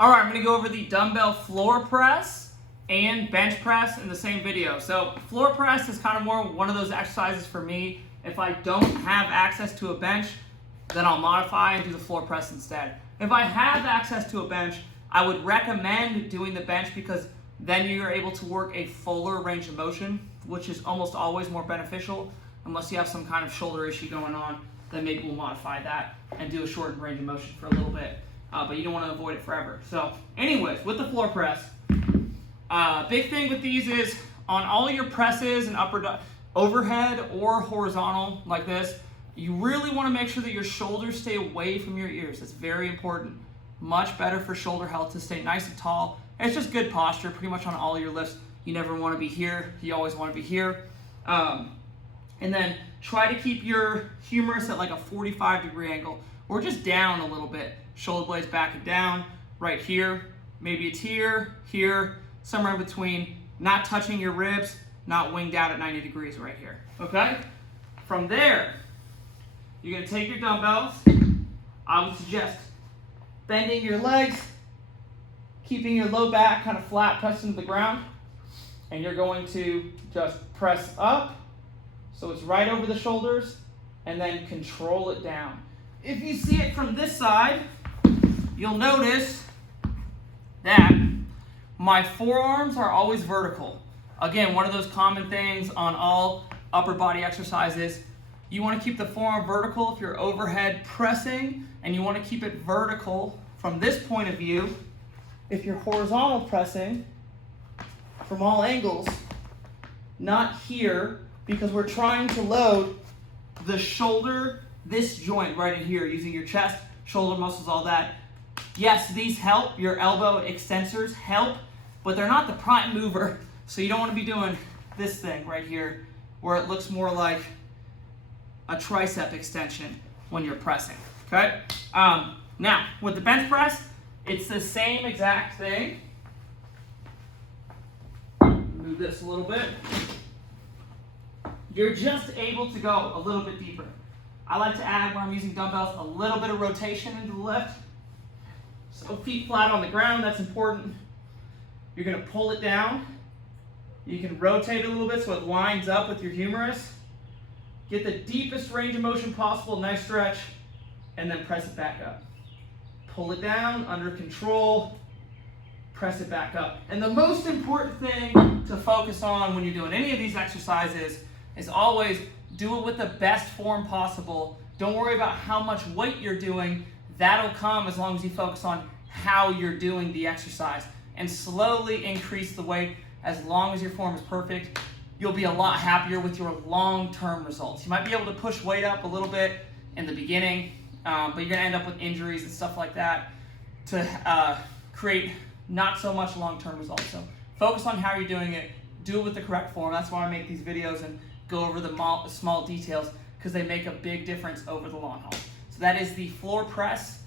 All right, I'm gonna go over the dumbbell floor press and bench press in the same video. So floor press is kind of more one of those exercises for me. If I don't have access to a bench, then I'll modify and do the floor press instead. If I have access to a bench, I would recommend doing the bench because then you're able to work a fuller range of motion, which is almost always more beneficial, unless you have some kind of shoulder issue going on, then maybe we'll modify that and do a shortened range of motion for a little bit. But you don't want to avoid it forever. So anyways, with the floor press, big thing with these is on all your presses and overhead or horizontal like this, you really want to make sure that your shoulders stay away from your ears. It's very important. Much better for shoulder health to stay nice and tall. It's just good posture pretty much on all your lifts. You never want to be here. You always want to be here. And then try to keep your humerus at like a 45-degree angle or just down a little bit. Shoulder blades back and down, right here. Maybe it's here, here, somewhere in between. Not touching your ribs, not winged out at 90 degrees right here, okay? From there, you're gonna take your dumbbells. I would suggest bending your legs, keeping your low back kind of flat, pressed into the ground, and you're going to just press up, so it's right over the shoulders, and then control it down. If you see it from this side, you'll notice that my forearms are always vertical. Again, one of those common things on all upper body exercises. You want to keep the forearm vertical if you're overhead pressing, and you want to keep it vertical from this point of view if you're horizontal pressing from all angles, not here, because we're trying to load the shoulder, this joint right in here, using your chest, shoulder muscles, all that. Yes, these help, your elbow extensors help, but they're not the prime mover, so you don't want to be doing this thing right here where it looks more like a tricep extension when you're pressing, okay? Now, with the bench press, it's the same exact thing. Move this a little bit. You're just able to go a little bit deeper. I like to add, when I'm using dumbbells, a little bit of rotation into the lift. So feet flat on the ground, that's important. You're gonna pull it down. You can rotate a little bit so it lines up with your humerus. Get the deepest range of motion possible, nice stretch, and then press it back up. Pull it down, under control, press it back up. And the most important thing to focus on when you're doing any of these exercises is always do it with the best form possible. Don't worry about how much weight you're doing. That'll come as long as you focus on how you're doing the exercise. And slowly increase the weight as long as your form is perfect. You'll be a lot happier with your long-term results. You might be able to push weight up a little bit in the beginning, but you're gonna end up with injuries and stuff like that to create not so much long-term results. So focus on how you're doing it, do it with the correct form. That's why I make these videos and go over the small details, because they make a big difference over the long haul. So that is the floor press